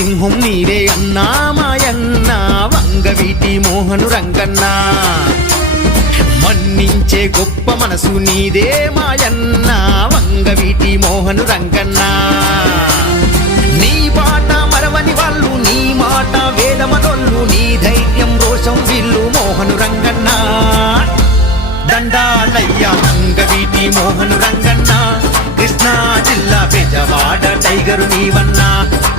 సింహం నీవే అన్నా మాయన్న వంగవీటి మోహను రంగన్న మన్నించే గొప్ప మనసు నీదే మాయన్న వంగవీటి మోహను రంగన్న నీ బాట మరవని వాళ్ళు నీ మాట వేదమనొల్లు నీ ధైర్యం రోషం విల్లు మోహను రంగన్న దండాలయ్య వంగవీటి మోహను రంగన్న కృష్ణా జిల్లా బెజవాడ టైగరు నీవన్నా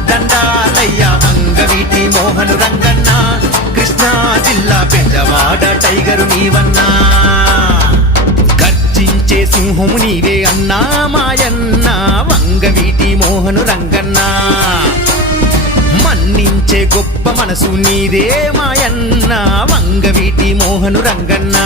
దండాలయ్య వంగవీటి మోహను రంగన్న కృష్ణా జిల్లా బెజవాడ టైగరు నీవన్నా గర్జించే సింహము నీవే అన్నా మాయన్న వంగవీటి మోహను రంగన్న మన్నించే గొప్ప మనసు నీదే మాయన్న వంగవీటి మోహను రంగన్న